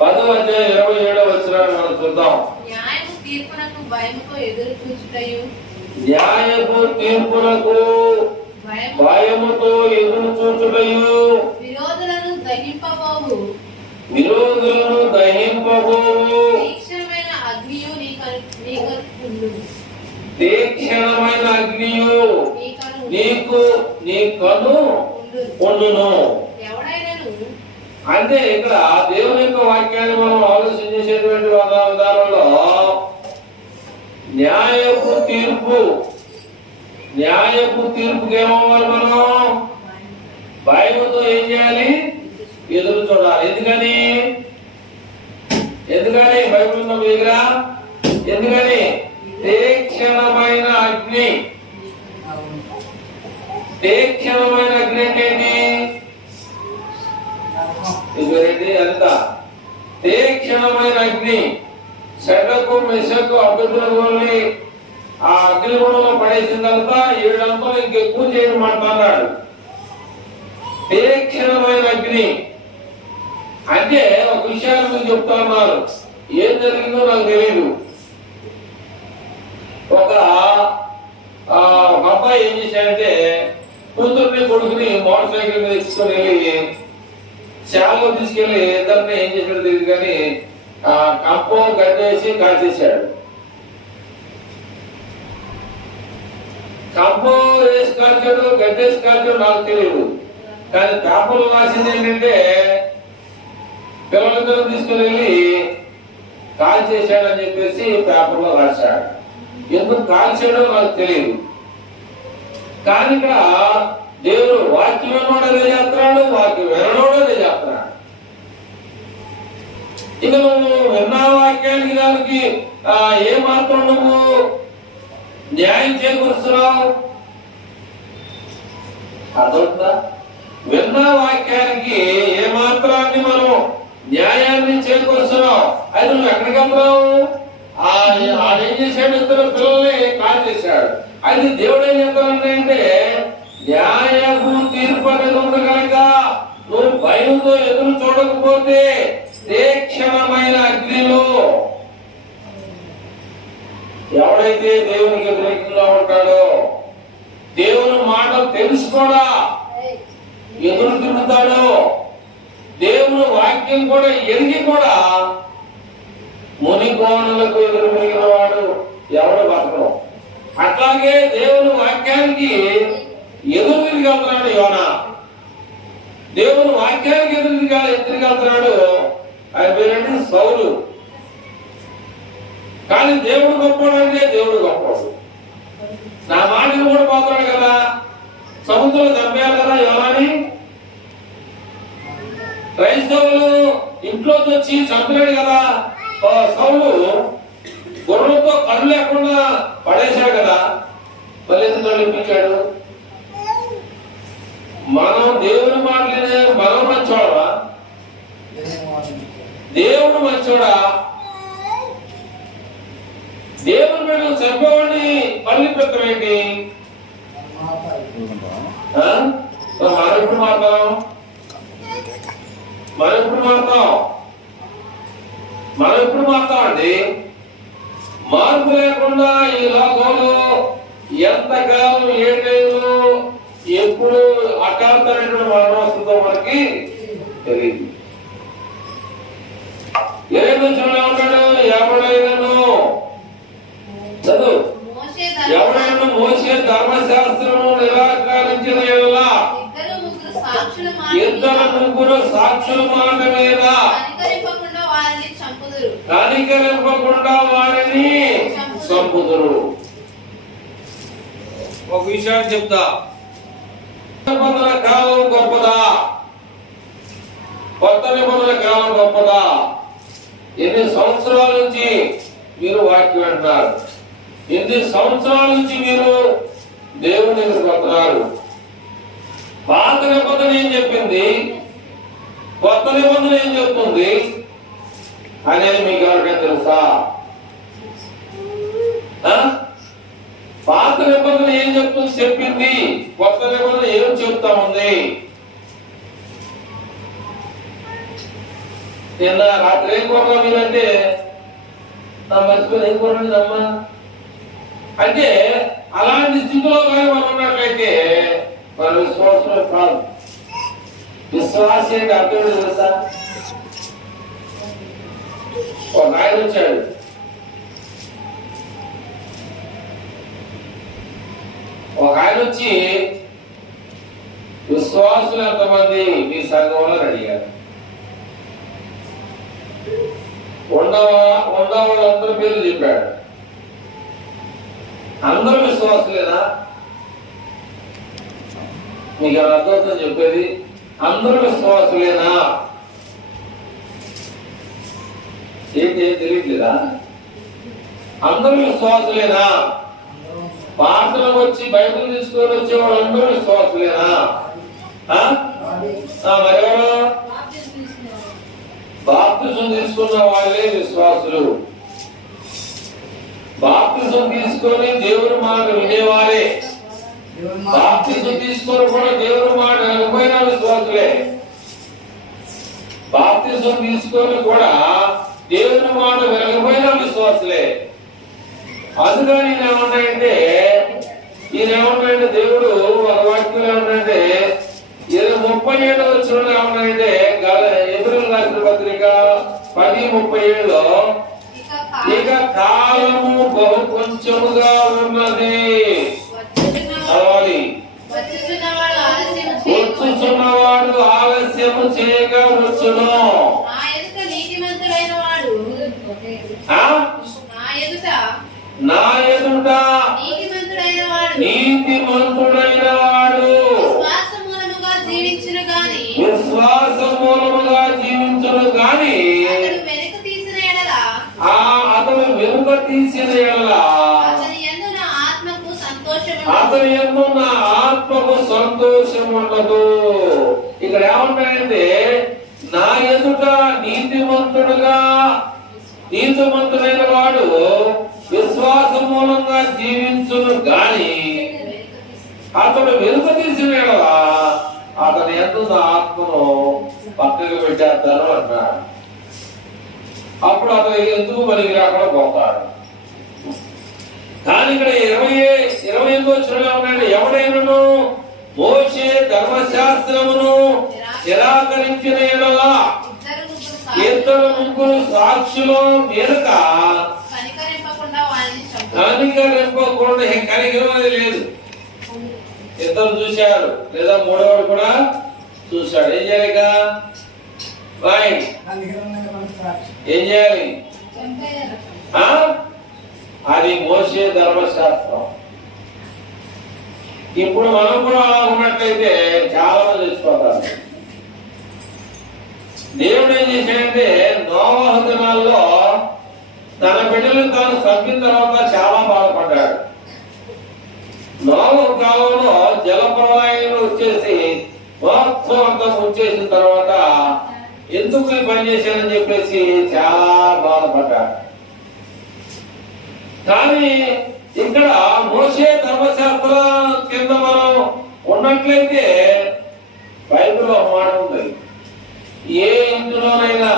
10వ అధ్యాయం 27వ వచనాన్ని మనం చూద్దాం. న్యాయపు తీర్పునకు భయముతో ఎదురు చూచుటయు, న్యాయపు తీర్పునకు భయముతో ఎదురు చూచుటయు, విరోధులను దహింపబోవు తీక్షణమైన అగ్నియు తీక్షణమైన అగ్నియు నీ కన్ను ఉండును. అంటే ఇక్కడ దేవుని యొక్క వాక్యాన్ని మనం ఆలోచన చేసేటువంటి విధానంలో న్యాయపు తీర్పుకి ఏమవ్వాలి? మనం భయముతో ఏం చేయాలి? ఎదురు చూడాలి. ఎందుకని బైబిల్ ఉన్న దగ్గర ఎందుకని తీక్షణమైన అగ్ని అంటే ఏంటి? అంత తీక్షణమైన అగ్ని షడ్రకు మెషకు అభ్యర్థులని ఆ అగ్నిగుణంలో పడేసిన తర్వాత 7 అంతలు ఇంకెక్కువ చేయడం మాట్లాడాడు. తీక్షణమైన అగ్ని అంటే ఒక విషయాన్ని మీకు చెప్తా ఉన్నారు. ఏం జరిగిందో నాకు తెలియదు. ఒక అబ్బాయి ఏం చేశాడంటే కూతుర్ని కొడుకుని మోటార్ సైకిల్ మీద తీసుకొని వెళ్ళి శాలలో తీసుకెళ్లి ఇద్దరిని ఏం చేశాడు తెలియదు కానీ కంపో గడ్డేసి కాల్చేశాడు. కంపో వేసి కాల్చాడు, గడ్డేసి కాల్చాడు నాకు తెలియదు. కానీ పేపర్లో రాసింది ఏంటంటే పిల్లలిద్దరూ తీసుకుని వెళ్ళి కాల్ చేశాడని చెప్పేసి పేపర్లో రాశాడు. ఎందుకు కాల్చాడో నాకు తెలియదు. కానీ ఇక్కడ దేవుడు వాక్యం వినోడు అదే చేస్తున్నాడు, వాక్యం వినోడు అదే చేస్తున్నాడు. ఇక నువ్వు విన్న వాక్యానికి దానికి ఏ మాత్రం నువ్వు న్యాయం చేకూరుస్తున్నావు? అర్థమవుతుందా? విన్న వాక్యానికి ఏ మాత్రాన్ని మనం న్యాయాన్ని చేకూరుస్తున్నావు? అది నువ్వు ఎక్కడికి వెళ్తావు? ఆడేం చేశాడు? ఇద్దరు పిల్లల్ని కాల్ చేశాడు. అది దేవుడు ఏం చేస్తానంటే న్యాయపు తీర్పు అనేది ఉంది కనుక నువ్వు భయంతో ఎదురు చూడకపోతే తీక్షణమైన అగ్నిలో ఎవడైతే దేవునికి వ్యతిరేకంగా ఉంటాడో, దేవుని మాట తెలుసు కూడా ఎదురు తిరుగుతాడో, దేవుని వాక్యం కూడా ఎరిగి కూడా మునికోణులకు ఎదురు తిరిగిన వాడు ఎవడు బతకడం. అట్లాగే దేవుని వాక్యానికి ఎదురు తిరిగెళ్తున్నాడు యోనా. దేవుని వాక్యానికి ఎదురుగెళ్తున్నాడు. ఆయన పేరంటే సౌలు. కానీ దేవుడు గొప్పవాడు అంటే దేవుడు గొప్పవాడు. నా మాటలు కూడా పోతున్నాడు కదా, సముద్రంలో చంపేయాలి కదా యోనాని. క్రైస్తవులు ఇంట్లోకి వచ్చి చంపినాడు కదా సౌలు. గుర్రంతో కళ్ళు లేకుండా పడేశాడు కదా, మళ్ళీ ఎందుకు తొలగించాడు? మనం దేవుని మాటలనే మనం మంచోడా? దేవుడు మంచోడా? దేవుని బిడ్డలు చంపేవాడిని పల్లి పెట్టమేంటి? మనం ఎప్పుడు మారుతాం? అండి? మార్పు లేకుండా ఈ లోకంలో ఎంతకాలం ఏడేళ్ళు ఎప్పుడు అకాంతమైనటువంటి మరణం వస్తుందో మనకి తెలియదు. ఏమన్నాడు? ఎవడైనా మోసే ధర్మశాస్త్రము నిరాకరించిన ఎడలా 2 సాక్షుల మాట మీద కనికరింపకుండా వారిని చంపుదురు. ఒక విషయాన్ని చెప్తా. నిబంధన కాలం గొప్పదా, కొత్త నిబంధన కాలం గొప్పదా? ఎన్ని సంవత్సరాల నుంచి మీరు వాక్యం అంటున్నారు? ఎన్ని సంవత్సరాల నుంచి మీరు దేవుని ఎదుర్కొంటున్నారు? పాత నిబంధన ఏం చెప్పింది, కొత్త నిబంధన ఏం చెప్తుంది అనేది మీకు ఎవరికైనా తెలుసా? పాత నిబంధన ఏం చెప్పింది, కొత్త నిబంధన ఏం చెప్తా ఉంది? నిన్న రాత్రి ఏం కూరలో మీరంటే నా మర్చిపోయి ఏం కూరండి అమ్మా అంటే అలాంటి స్థితిలో కానీ మనం ఉన్నట్లయితే మన విశ్వాసంలో కాదు. విశ్వాసం అంటే అర్థం ఏంటో తెలుసా? ఒక ఆయన వచ్చాడు, ఒక ఆయన వచ్చి విశ్వాసులు ఎంతమంది మీ సంఘంలో అడిగారు. వాళ్ళందరి పేర్లు చెప్పాడు. అందరూ విశ్వాసులేనా? మీకు అర్థం చెప్పేది, అందరూ విశ్వాసులేనా? ఏంటి తెలియట్లేదా? అందరూ విశ్వాసులేనా? ప్రార్థనకు వచ్చి బైబిల్ తీసుకొని వచ్చే వాళ్ళందరూ విశ్వాసులేనా? మరెవరు? బాప్తిజం తీసుకున్న వాళ్ళే విశ్వాసులు. బాప్తిజం తీసుకొని దేవుని మాట వినేవారే. బాప్తిజం తీసుకొని కూడా దేవుని మాట వినకపోయినా విశ్వాసులే. బాప్తిజం తీసుకొని కూడా దేవుని మాట వినకపోయినా విశ్వాసులే. అందుకని ఈయనేమంటాయంటే దేవుడు ఒక వాక్యం ఏమంటే 37 వచ్చిన ఏమన్నాయంటే ఎబ్రిల్ రాసిన పత్రిక 10:37 ఇక కాలము బహు కొంచెముగా ఉన్నది. వచ్చుచున్నవాడు ఆలస్యము చేయక వచ్చును. నా ఎదుట నీతిమంతుడైన వాడు విశ్వాస మూలముగా జీవించును గాని అతను వెనుక తీసిన ఎడలా అతని యందు నా ఆత్మకు సంతోషం ఉండదు. ఇక్కడ ఏమంటాయంటే నా ఎదుట నీతిమంతుడైన వాడు విశ్వాస మూలంగా జీవించును గాని అతను వెనుక తీసిన ఎడలా అతని యందు నా ఆత్మను పక్కకు పెట్టేస్తాను అన్నాడు. అప్పుడు అతను ఎందుకు పనికి రాకుండా పోతాడు. కానీ ఇక్కడ 28వ వచనంలో ఉన్నాడు, ఎవడైనను మోషే ధర్మశాస్త్రమును నిరాకరించిన ఎడలా 2-3 సాక్షులు మేరక కనికరింపకుండా కనికరం లేదు. ఇద్దరు చూశారు లేదా మూడవడు కూడా చూశాడు. ఏం చేయాలి? ఏం చేయాలి? అది మోషే ధర్మశాస్త్రం. ఇప్పుడు మనం కూడా అలా ఉన్నట్లయితే చాలా మంది తెచ్చిపోతారు. దేవుడు ఏం చేశాడంటే నోవహు దినాల్లో తన బిడ్డలను తాను చంపిన తర్వాత చాలా బాధపడ్డాడు. నోవహు కాలంలో జలప్రలయం వచ్చేసి మొత్తం అంతా ముంచేసిన తర్వాత ఎందుకు ఈ పని చేశానని చెప్పేసి చాలా బాధపడ్డాడు. కానీ ఇక్కడ మోషే ధర్మశాస్త్రం కింద మనం ఉన్నట్లయితే బైబిల్లో మాట ఉంది, ఏ ఇంటిలోనైనా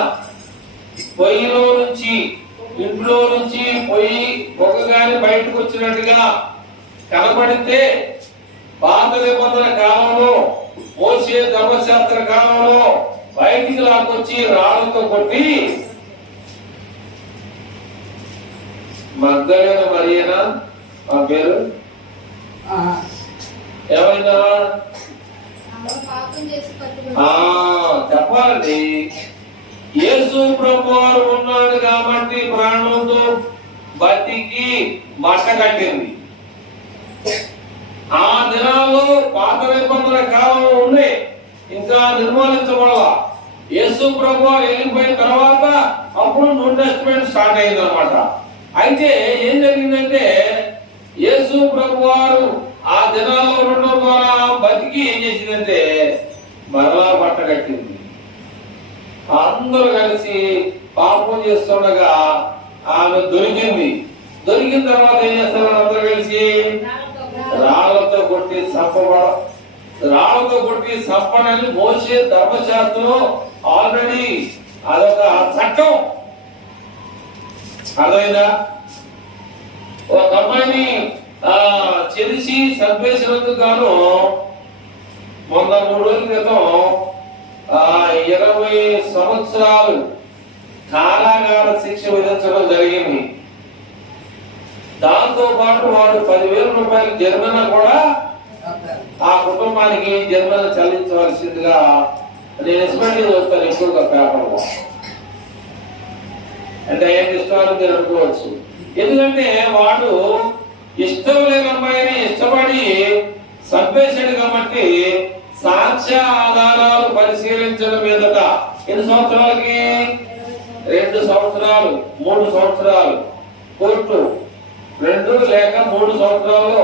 ఇంట్లో నుంచి పొయ్యి పొగ గాని బయటకు వచ్చినట్టుగా కనపడితే పాత నిబంధన కాలంలో మోషే ధర్మశాస్త్ర కాలంలో బయటికి లాక్కొచ్చి రాళ్ళతో కొట్టి మగ్దలేన మరియేనా ఆ పేరు ఏమైందా చెప్పాలండి. యేసు ప్రభువారు ఉన్నాడు కాబట్టి ప్రాణంతో బతికి బట్ట కట్టింది. ఆ దినాల్లో పాత నిబంధన కాలం ఉండే ఇంకా నిర్మూలించబడాల. యేసు ప్రభువారు వెళ్ళిపోయిన తర్వాత అప్పుడు న్యూ టెస్టిమెంట్ స్టార్ట్ అయింది అనమాట. అయితే ఏం జరిగిందంటే యేసు ప్రభువారు ఆ దినాల్లో ఉండడం ద్వారా బతికి ఏం చేసిందంటే మరలా బట్ట కట్టింది. అందరూ కలిసి పాపం చేస్తుండగా ఆమె దొరికింది. దొరికిన తర్వాత ఏం చేస్తారు? అందరూ కలిసి రాళ్లతో కొట్టి చంపడని మోషే ధర్మశాస్త్రం ఆల్రెడీ అదొక అర్థమైందా? ఒక అమ్మాయిని చెరిసి చంపేసినందుకు గాను మొన్న 3 రోజుల క్రితం 20 సంవత్సరాలు కారాగార శిక్ష విధించడం జరిగింది. దాంతో పాటు వాడు 10,000 రూపాయల జరిమానా కూడా ఆ కుటుంబానికి జరిమానా చెల్లించవలసిందిగా నేను ఎస్పెండ్ చూస్తాను ఎక్కువగా పేపర్లో. అంటే ఏం ఇష్టాలు మీరు అనుకోవచ్చు. ఎందుకంటే వాడు ఇష్టం లేని అమ్మాయిని ఇష్టపడి చంపేశాడు కాబట్టి సాక్ష్య ఆధారాలు పరిశీలించడం మీదట ఎన్ని సంవత్సరాలకి 2 సంవత్సరాలు 3 సంవత్సరాలు కోర్టు 2 లేక 3 సంవత్సరాల్లో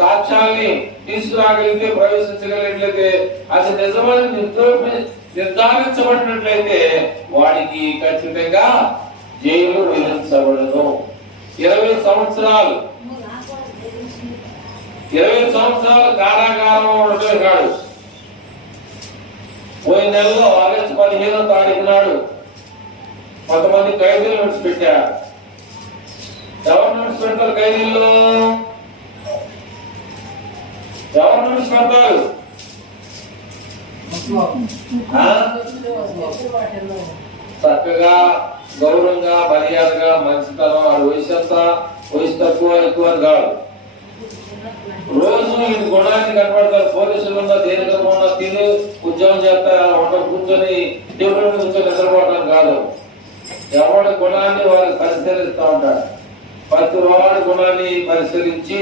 సాక్ష్యాన్ని తీసుకురాగలిగితే ప్రవేశించగలిగినట్లయితే అది నిజమని నిర్ధారించబడినట్లయితే వాడికి ఖచ్చితంగా జైలు విధించబడదు. 20 సంవత్సరాలు కారాగారం ఉండటమే కాదు, పోయిన నెలలో ఆగస్టు 15వ తారీఖు నాడు కొంతమంది ఖైదీలు విడిచిపెట్టారు. ఎవరు విడిచిపెడతారు? ఖైదీల్లో ఎవరు విడిచిపెడతారు? చక్కగా గౌరవంగా మర్యాదగా మంచితనం వాడు వయసు తక్కువ ఎక్కువ కాదు. రోజు ఈ గుణాన్ని కనబడతారు. పోలీసులు ఉన్న దేనిగా ఉన్న తిని ఉద్యోగం చేస్తా కూర్చొని దేవుడు కూర్చొని నిద్రపోవడం కాదు. ఎవరి గుణాన్ని వారు పరిశీలిస్తూ ఉంటారు. ప్రతి వాడి గుణాన్ని పరిశీలించి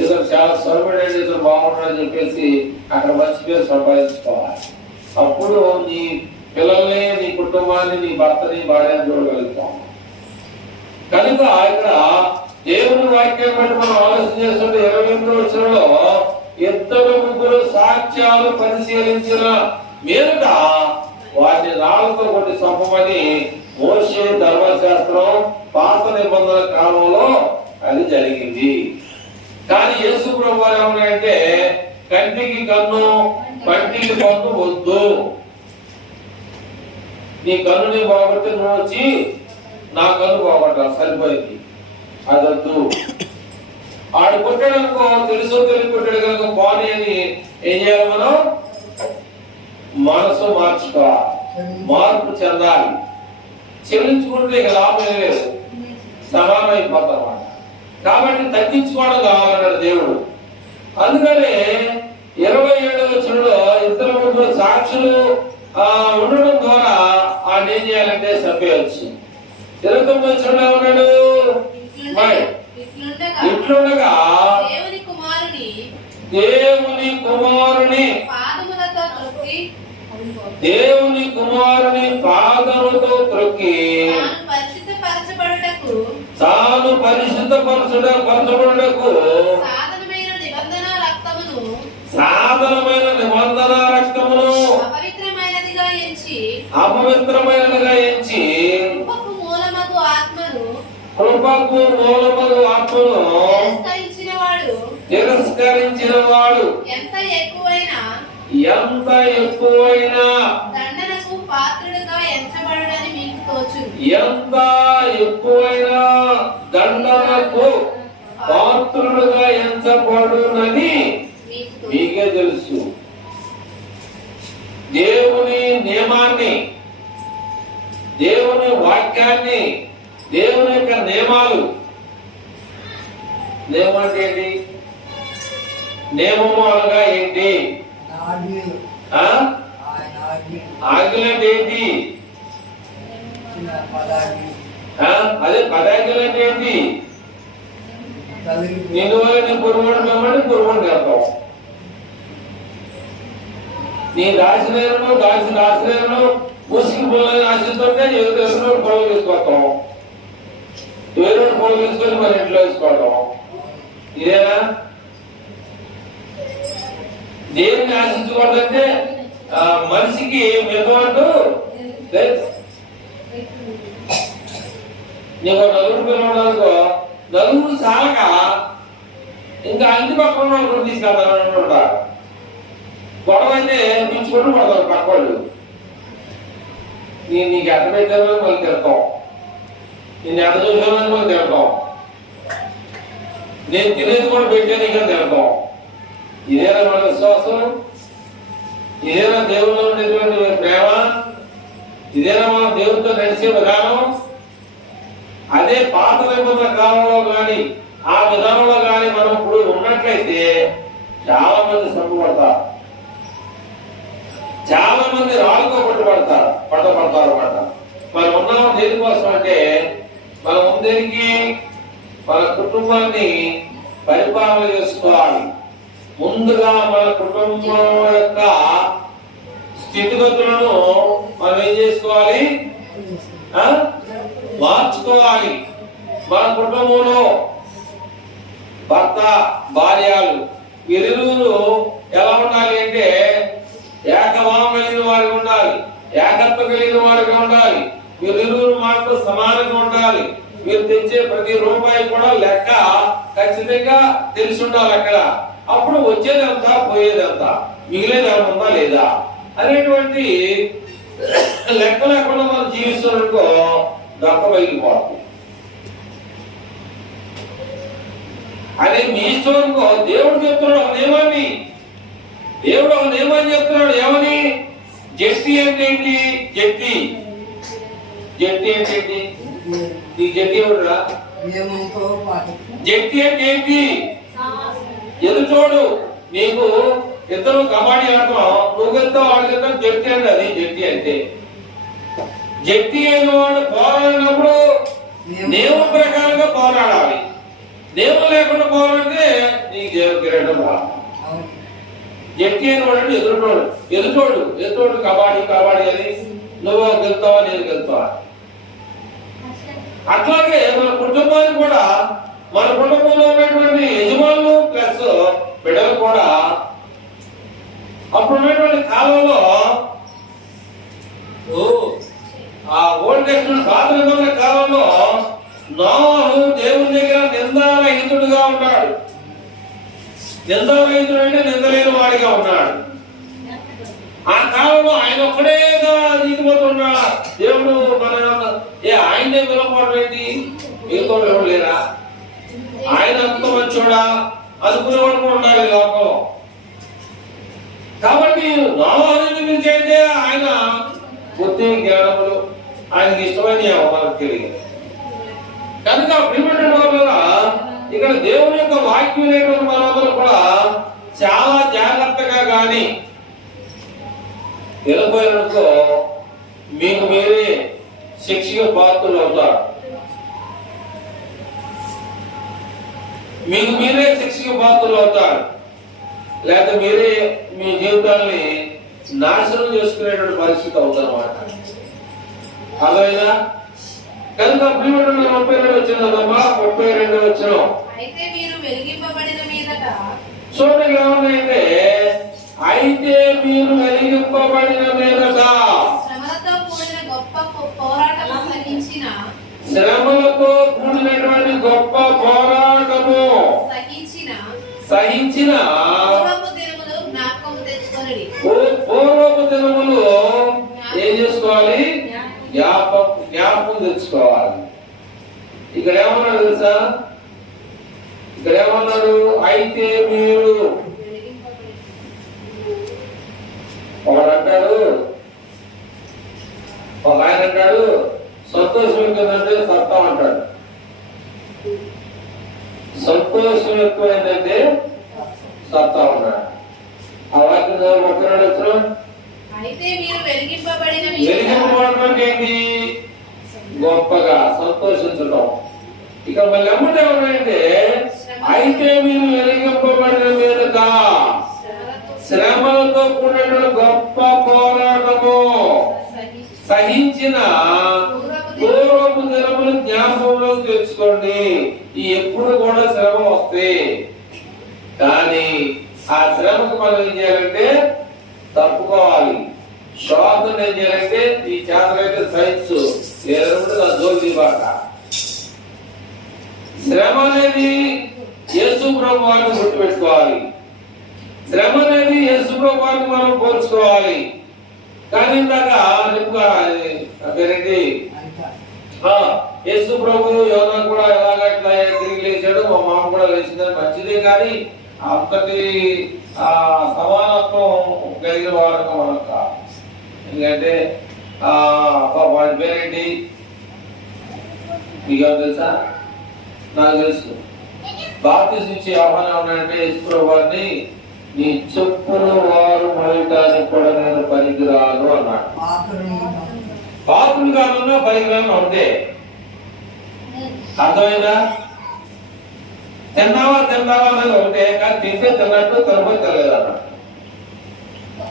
ఇతను చాలా సౌమ్యుడైన ఇతను బాగుంటాడని చెప్పేసి అక్కడ మంచి పేరు సంపాదించుకోవాలి. అప్పుడు నీ పిల్లల్ని, నీ కుటుంబాన్ని, నీ భర్తని, భార్యని చూడగలుగుతాం. కనుక ఇక్కడ దేవుని వాక్యం బట్టి మనం ఆలోచన చేస్తుంటే 28వ వచనంలో 2-3 సాక్ష్యాలు పరిశీలించిన మీదట వాటిని రాళ్లతో కొట్టి చంపమని మోషే ధర్మశాస్త్రం పాత నిబంధన కాలంలో అది జరిగింది. కానీ యేసు ప్రభు వారు ఏమన్నారంటే కంటికి కన్ను పంటికి పన్ను వద్దు. నీ కన్నుని బాగుంటే నువ్వు వచ్చి నా కన్ను బాగుంటా సరిపోయింది, అదొద్దు. ఆడు కొట్టాడనుకో తెలుసో తెలివి కొట్టాడు కనుక బాగుని అని ఏం చేయాలి? మనం మనసు మార్చుకోవాలి, మార్పు చెందాలి. చెల్లించుకుంటే ఇక లాభం లేదు, సమానం అయిపోతాం. కాబట్టి తగ్గించుకోవడం కావాలన్నాడు దేవుడు. అందుకని 27వ వచనంలో 2-3 సాక్షులు ఉండడం ద్వారా ఆయన ఏం చేయాలంటే చంపేయచ్చు. 29వ వచనంలో ఉన్నాడు ఇట్లుండగా దేవుని కుమారుని పాదములతో త్రొక్కి తాను పరిశుద్ధపరచబడుటకు సాధనమైన నిబంధన రక్తమును అపవిత్రమైనదిగా ఎంచి కృపకు మూలమగు ఆత్మను తిరస్కరించిన వాడు ఎంత ఎక్కువైనా దండనకు పాత్రుడుగా ఎంచబడని మీకు తోచును. ఎంత ఎక్కువైనా దండనకు పాత్రుడుగా ఎంచబడునని మీకే తెలుసు. దేవుని నియమాన్ని, దేవుని వాక్యాన్ని, దేవుని యొక్క నియమాలు. నియమం అంటే ఏంటి? నియమము అనగా ఏంటి? ఆజ్ఞలంటే ఏంటి? అదే పదాజ్ఞలు అంటే ఏంటి? నేను పొరుగుడు మేమని పొరుగుడు కడతాం. నీ దాసినేను ముసికి పొలం ఆశిస్తుంటే ఎవరు పొలం తీసుకొస్తాం, ఎవరు పొలం తీసుకొని మన ఇంట్లో వేసుకోవటం. ఇదేనా? దేన్ని ఆశించకూడదంటే మనిషికి మెదవంటూ నీకు 4 పిల్లలు అనుకో, 4 చాలక ఇంకా అన్ని పక్కన వాళ్ళు తీసుకెళ్తాను. గొడవ అయితే పిచ్చుకుంటూ పడతారు పక్క వాళ్ళు. నీకు అర్థమైతే మళ్ళీ తిడతాం. నేను ఎడ చూసానని మనం తిడతాం, నేను తినేది కూడా పెట్టాను ఇంకా తిడతాం. ఇదేనా మన విశ్వాసం? ఇదేనా దేవుల్లో ఉండేటువంటి ప్రేమ? ఇదేనా మనం దేవుడితో నడిచే విధానం? అదే పాత నిబంధన కాలంలో కానీ ఆ విధానంలో కానీ మనం ఇప్పుడు ఉన్నట్లయితే చాలా మంది సంపడతారు, చాలా మంది రాళ్ళతో పట్టబడతారు అన్నమాట. మనం ఉన్నాం దేనికోసం అంటే మన ముందరికి మన కుటుంబాన్ని పరిపాలన చేసుకోవాలి. ముందుగా మన కుటుంబం యొక్క స్థితిగతులను మనం ఏం చేసుకోవాలి? మార్చుకోవాలి. మన కుటుంబంలో భర్త భార్యలు వీరిరువురు ఎలా ఉండాలి అంటే ఏకభావం కలిగిన వారికి ఉండాలి, ఏకత్వం కలిగిన వారికి ఉండాలి. వీరిరువురు మాటలు సమానంగా ఉండాలి. మీరు తెచ్చే ప్రతి రూపాయి కూడా లెక్క ఖచ్చితంగా తెలిసి ఉండాలి అక్కడ. అప్పుడు వచ్చేదంతా పోయేదంతా మిగిలేది ఏమన్నా లేదా అనేటువంటి లెక్క లేకుండా మనం జీవిస్తున్నట్టుకో దొక్క బయలుపోతుంది. అదే మీ ఇష్టం అనుకో. దేవుడు చెప్తున్నాడు ఒక నియమాన్ని, దేవుడు ఒక నియమాన్ని చెప్తున్నాడు. ఏమని? జట్టి అంటే ఏంటి? జట్టి జట్టి అంటే ఏంటి? ఈ జట్టి ఎవడురా? జట్టి అంటే ఏంటి? ఎదుటోడు నీకు ఇద్దరు కబడ్డీ ఆడతాం, నువ్వు వెళ్తావు వాడికి వెళ్తాం, జట్టి అంటే అది జట్టి అంటే. జట్టి అయిన వాడు పోరాడినప్పుడు నియమ ప్రకారంగా పోరాడాలి. నియమం లేకుండా పోరాడితే నీకు దేవుడు కిరీటం రాదు. జట్టి అయిన వాడు ఎదుటోడు కబడ్డీ అని నువ్వు గెలుతావా నేను గెలుతావా. అట్లాగే మన కుటుంబాన్ని కూడా మన కుటుంబంలో ఉన్నటువంటి యజమానులు ప్లస్ బిడ్డలు కూడా అప్పుడు ఉన్నటువంటి కాలంలో ఆ ఓల్డ్ టెస్ట్మెంట్ పాత నిబంధన కాలంలో నోహు దేవుని దగ్గర నిందారహితుడుగా ఉన్నాడు. నిందారహితుడు అంటే నిందలేని వాడిగా ఉన్నాడు. ఆ కాలంలో ఆయన ఒక్కడేగా దిగిపోతున్నాడు. దేవుడు మన ఆయనే పిలవబడేది మీతో ఎవరు లేరా? ఆయన అంత మంచోడా అనుకునేవాడు కూడా ఉండాలి లోకంలో. కాబట్టి నోహుని గురించి అయితే ఆయన బుద్ధి జ్ఞానములు ఆయనకి ఇష్టమైన మనకు తెలియదు. కనుక ప్రియమైన వల్ల ఇక్కడ దేవుని యొక్క వాక్యం లేకుండా మనందరూ కూడా చాలా జాగ్రత్తగా కానీ వెళ్ళిపోయినతో మీకు మీరే శిక్షగా పాత్రలు అవుతారు. మీకు మీరే శిక్షగా పాత్రలు అవుతారు. లేకపోతే మీరే మీ జీవితాన్ని నాశనం చేసుకునేటువంటి పరిస్థితి అవుతారన్నమాట. అదైనా కనుక 32 వచ్చిందమ్మా. 32 వచ్చిన అయితే మీరు వెలిగింపబడిన మీదట చూడండి ఏమన్నాయంటే, అయితే మీరు వెలిగింపబడిన మీదట శ్రమలతో కూడిన గొప్ప పోరాటము శ్రమలతో కూడినటువంటి గొప్ప పోరాటము సహించిన పూర్వపు దినములు ఏం చేసుకోవాలి? జ్ఞాపకం తెచ్చుకోవాలి. ఇక్కడ ఏమన్నాడు తెలుసా? ఇక్కడ ఏమన్నాడు? అయితే మీరు ఒకడంటాడు, ఒక ఆయన అంటాడు సంతోషం ఎక్కువంటే సత్తా అంటాడు. సంతోషం ఎక్కువైందంటే సత్తా ఉన్నాడు. ఆ వాక్యం 32 వచ్చిన అయితే మీరు వెలిగింపబడిన ఏంటి? గొప్పగా సంతోషించడం. ఇక మళ్ళీ అమ్మటే ఉన్నాయంటే, అయితే మీరు వెలిగింపబడిన మీదట శ్రమలతో కూడిన గొప్ప పోరాటము సహించిన పూర్వపు దినములు జ్ఞాపకంలో తెచ్చుకోండి. ఈ ఎప్పుడు కూడా శ్రమ వస్తే కానీ ఆ శ్రమకు మనం ఏం చేయాలంటే తప్పుకోవాలి. శోధన ఏం చేయాలంటే ఈ చేతలైతే సైన్స్ లేదంటే ఆ జోలి బాట. శ్రమ అనేది యేసు ప్రభువాన్ని గుర్తుపెట్టుకోవాలి. శ్రమ అనేది యేసు ప్రభువాన్ని మనం పోల్చుకోవాలి. కానీ ఇందాక పేరేంటి యేసు ప్రభు యోనా కూడా ఎలాగట్లా తిరిగి లేచాడు, మా మామ కూడా లేచిందని మంచిదే, కానీ అంతటి సమానత్వం కలిగిన వాళ్ళకి మనం కాదు. ఎందుకంటే వాడి పేరేంటి మీకు తెలుసా? నాకు తెలుసు. బాప్తిసం ఇచ్చే ఆహ్వానం ఉన్నాడంటే యేసు ప్రభు వారిని నీ చెప్పులు వారు మోయటానికి కూడా నేను పనికిరాను అన్నాడు. పాత్రులు కానున్నా పనికిరాను అంతే. అర్థమైందా? తిన్నావా అనేది ఒకటే, కానీ తింటే తిన్నట్టు తనపోయి తెలియదు అన్నాడు.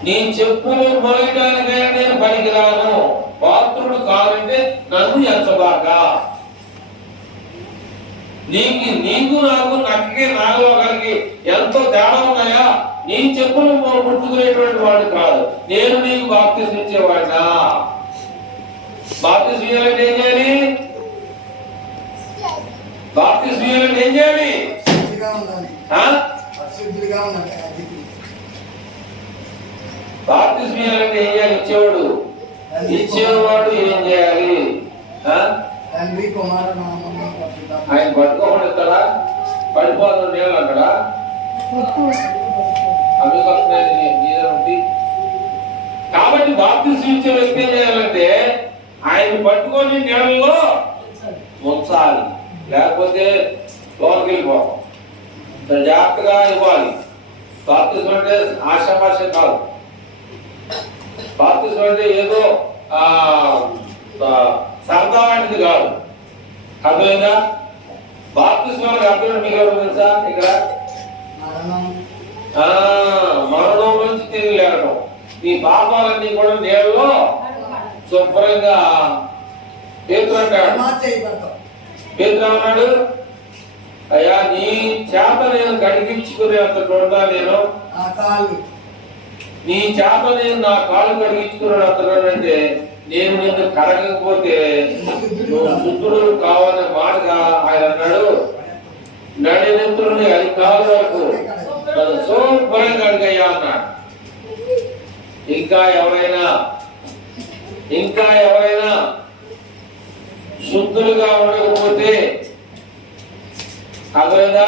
నీ చెప్పులు మోయటానికైనా నేను పనికిరాను, పాత్రుడు కావాలంటే నన్ను ఎంచబాక. నీకు నాకు నక్కకి నాగలోకానికి ఎంతో తేడా ఉన్నాయా? నీ చెప్పులు ముట్టుకునేటువంటి వాడు కాదు, నేను నీకు బాప్తిసం ఇచ్చేవాడినా. బాప్తిసం ఇవ్వాలంటే ఏం చేయాలి? బాప్తిసం ఇవ్వాలంటే ఏం చేయాలి? బాప్తిసం ఇవ్వాలంటే ఏం చేయాలి? ఇచ్చేవాడు ఏం చేయాలి? ఆయన పట్టుకోకుండా ఇస్తాడా? పడిపోతాడు నీళ్ళు అంటాడా? కాబట్టి బాప్తిసం ఇచ్చే వ్యక్తి ఏం చేయాలంటే ఆయన పట్టుకొని నీళ్ళలో ఉంచాలి, లేకపోతే లోనికి వెళ్ళిపోతాం. జాగ్రత్తగా ఇవ్వాలి. బాప్తిసం అంటే ఆశాపాశ కాదు. బాప్తిసం అంటే ఏదో సరదా లాంటిది కాదు. అర్థమైందా? బాప్తిసం అర్థం మీకు ఎవరు తెలుసా? ఇక్కడ మరణం నుంచి తిరిగి లేవడం, నీ పాపాలన్నీ కూడా నీళ్ళలో శుభ్రంగా. పేతురు అన్నాడు, అయ్యా నీ చేత నేను కడిగించుకునేంత చూడదా, నేను నీ చేత నేను నా కాళ్ళు కడిగించుకునేంత, నేను నిన్ను కడగకపోతే నువ్వు శుద్ధుడు కావాలనే మాటగా ఆయన అన్నాడు. నడినెత్తులని అది కాదు వరకు శుభ్రంగా అడిగయ్యా అన్నాడు. ఇంకా ఎవరైనా శుద్ధులుగా ఉండకపోతే, అదేనా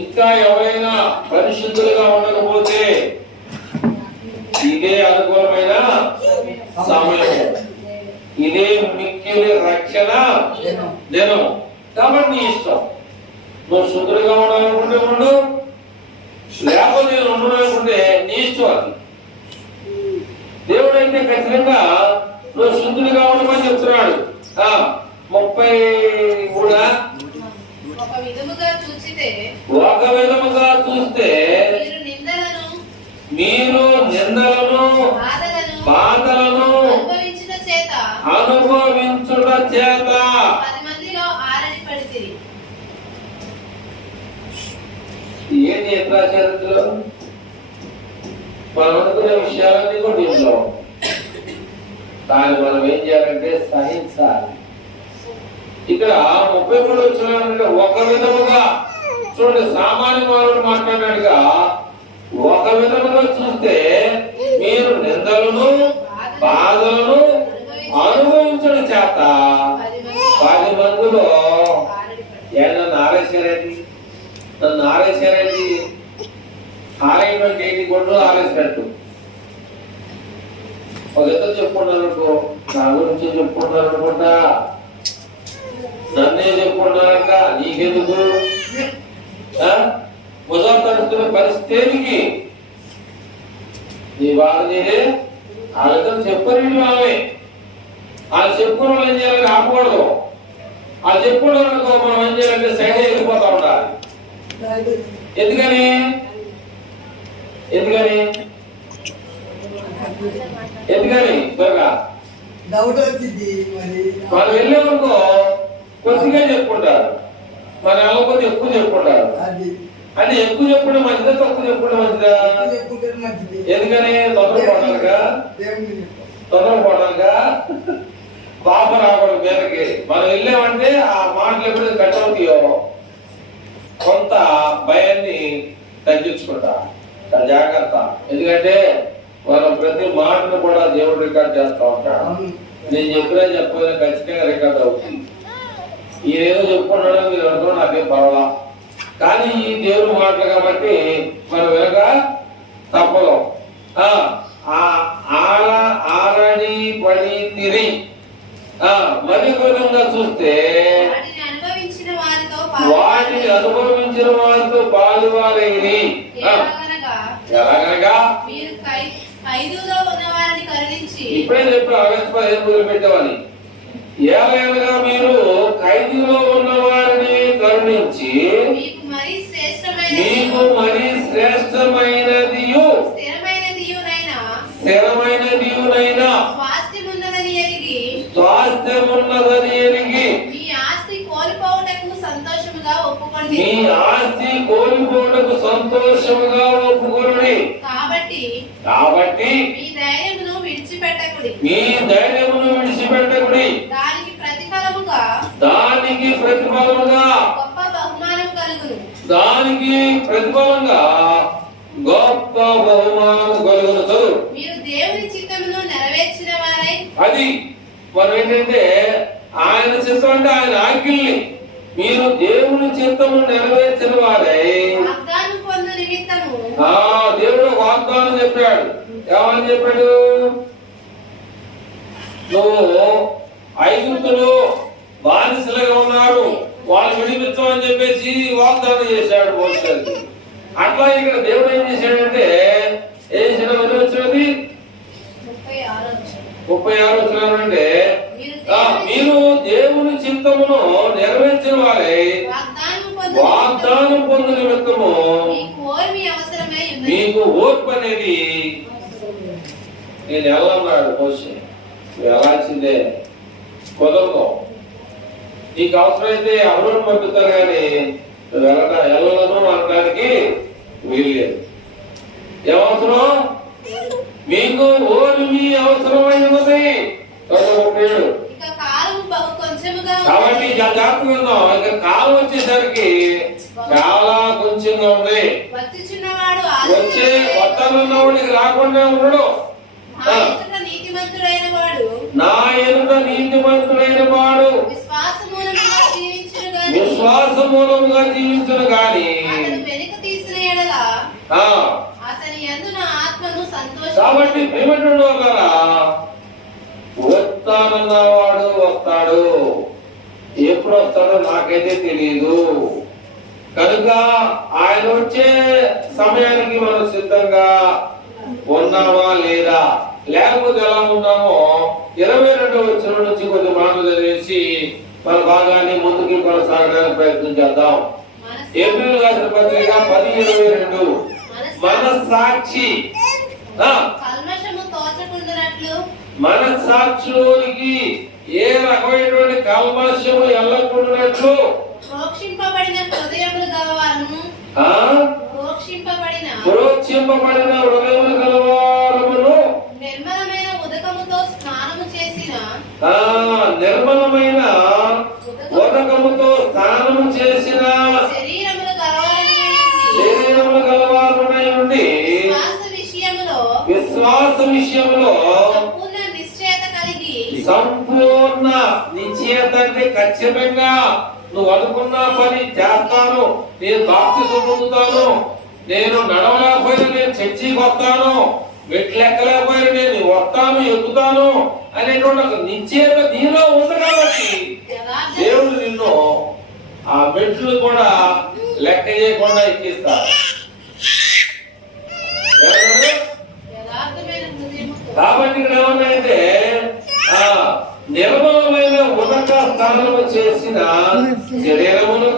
ఇంకా ఎవరైనా పరిశుద్ధులుగా ఉండకపోతే ఇదే అనుకూలమైన సమయం, ఇదే మిక్కిలి రక్షణ దినం. కాబట్టి నీ ఇష్టం. నువ్వు శుద్ధులుగా ఉండాలనుకుంటే ఉండు, లేకపోతే నేను ఉండనుకుంటే నీ ఇష్టం. అది దేవుడు అయితే ఖచ్చితంగా నువ్వు శుద్ధులుగా ఉండమని చెప్తున్నాడు. 33 ఒక విధముగా చూస్తే మీరు నిందలను బాధలను అనుభవించుట చేత 10 మందిలో ఆరని పడితిరి. ఏంటి ఎట్లా చరిత్రలో మనం అనుకునే విషయాలన్నీ కూడా దీంట్లో. కానీ మనం ఏం చేయాలంటే సహించాలి. ఇక్కడ 33 వచ్చిన ఒక విధముగా చూడండి, సామాన్య మానవుడు మాట్లాడినాడుగా. ఒక విధముగా చూస్తే మీరు నిందలను బాధలను అనుభవించడం చేత 10 మందిలో నన్ను ఆరేశారండి. ఆరేయడం ఏంటి? గొడ్డు ఆరేసినట్టు. ఒక ఇద్దరు చెప్పుకున్నారు అనుకో, నా గురించి చెప్పుకుంటున్నారు అనుకుంటా, నన్నే చెప్పుకుంటున్నారంట, నీకెందుకు భుజం తడుస్తున్న పరిస్థితికి నీ బాధ నేనే. వాళ్ళిద్దరు చెప్పని వాళ్ళే. వాళ్ళు చెప్పుకున్న వాళ్ళు ఏం చేయాలంటే ఆపకూడదు. వాళ్ళు చెప్పుకోవడం అనుకో, మనం ఏం చేయాలంటే సైడ్ వెళ్ళిపోతా ఉండాలి. ఎందుకని త్వరగా వాళ్ళు వెళ్ళేవనుకో కొద్దిగా చెప్పుకుంటారు, మన వెళ్ళకపోతే ఎక్కువ చెప్పుకుంటారు. అంటే ఎక్కువ చెప్పుకుంటే మంచిదా, తక్కువ చెప్పుకుంటే మంచిదా? ఎందుకని తొందరపడాలిగా పాప రాకూడదు మీదకి. మనం వెళ్ళామంటే ఆ మాటలు ఎప్పుడు కట్ అవుతాయో కొంత భయాన్ని తగ్గించుకుంటా. జాగ్రత్త. ఎందుకంటే మనం ప్రతి మాటను కూడా దేవుడు రికార్డ్ చేస్తా ఉంటాడు. నేను చెప్పినా చెప్పినా ఖచ్చితంగా రికార్డ్ అవుతుంది. కానీ పర్వాలా. కానీ ఈ దేవుని మాటలు కాబట్టి మనం వినక తప్పదు. ఆరని పడి తిరి మరి విధంగా చూస్తే వాటిని అనుభవించిన వారితో పాలువారైంది. ఎలాగనగా ఇప్పుడే చెప్పి ఆగస్టు 15 మొదలు పెట్టేవాని. ఎలాగనగా మీరు ఖైదీలో ఉన్న వారిని కరుణించి మీకు మరి స్థిరమైనదియు స్వాస్థ్యమున్నదని ఎరిగి మీ ఆస్తి కోల్పోవటకు సంతోషముగా ఒప్పుకొనుడి. కాబట్టి మీ ధైర్యమును విడిచిపెట్టకుడి. దానికి ప్రతిఫలముగా గొప్ప బహుమానం కలుగును. మీరు దేవుని చిత్తమును నెరవేర్చిన వారై, అది మనం ఏంటంటే ఆయన చిత్తం అంటే ఆయన ఆజ్ఞల్ని మీరు దేవుని చిత్తము నెరవేర్చిన వారై వాగ్దానం పొందు నిమిత్తము దేవుడు వాగ్దానం చెప్పాడు. ఏమని చెప్పాడు? నువ్వు ఐగుప్తులు బానిసలుగా ఉన్నారు, వాళ్ళు విడిపించమని చెప్పేసి వాగ్దానం చేశాడు మోషేకి. అట్లా ఇక్కడ దేవుడు ఏం చేశాడంటే ఏం చేసిన వచ్చినది 36 వచ్చినారంటే మీరు దేవుని చిత్తమును నెరవేర్చిన వారే వాగ్దానం పొందు నిమిత్తము మీకు ఓర్పు అనేది నేను వెళ్ళన్నాడు మోషే. వెళ్ళాల్సిందే, కుదరదు. నీకు అవసరమైతే ఎవరు పంపిస్తారు కానీ వెళ్ళను అనడానికి వీల్లేదు. ఏమవసరం? మీకు ఓర్మి అవసరమైనది. కాబట్టి జాగ్రత్తగా ఉన్నాం. ఇక కాలం వచ్చేసరికి చాలా కొంచెంగా ఉంది. వచ్చే వస్తానున్నవాడికి రాకుండా ఉండడు. నా ఎదుట నీతిమంతుడైన వాడు విశ్వాస మూలముగా జీవించును గాని కాబట్టి ప్రేమటుడు అన్నారా, వస్తానన్నవాడు వస్తాడు. ఎప్పుడు వస్తాడో నాకైతే తెలియదు. కనుక ఆయన వచ్చే సమయానికి మనం సిద్ధంగా ఉన్నామా లేదా, లేకపోతే ఎలా ఉన్నామో 22వ వచనం నుంచి కొద్ది మాటలు చదివేసి మన భాగాన్ని ముందుకి కొనసాగడానికి ప్రయత్నం చేద్దాం. ఏప్రిల్ రాసిన పత్రిక 10:22 మనస్సాక్షి మనస్సాక్షిలోనికి ఏ రకమైనటువంటి కల్మషము ఎల్లకుండానట్లు ప్రోక్షింపబడిన హృదయములు గలవారమును నిర్మలమైన ఉదకముతో స్నానము చేసిన శరీరములు గలవారునై ఉండి విశ్వాస విషయంలో సంపూర్ణ నిశ్చయత అంటే ఖచ్చితంగా నువ్వు అనుకున్న పని చేస్తాను, నేను బాప్తిసం పొందుతాను, నేను నడవలేకపోయినా నేను చర్చికి వస్తాను, మెట్లు ఎక్కలేకపోయినా నేను వస్తాను ఎక్కుతాను అనేటువంటి ఒక నిశ్చయత నీలో ఉంది. కాబట్టి దేవుడు నిన్ను ఆ మెట్లు కూడా లెక్క చేయకుండా ఎక్కిస్తాడు. కాబట్టి ఇక్కడ ఏమన్నాయంటే నిర్మలమైన ఉదక స్థానము చేసిన శరీరమును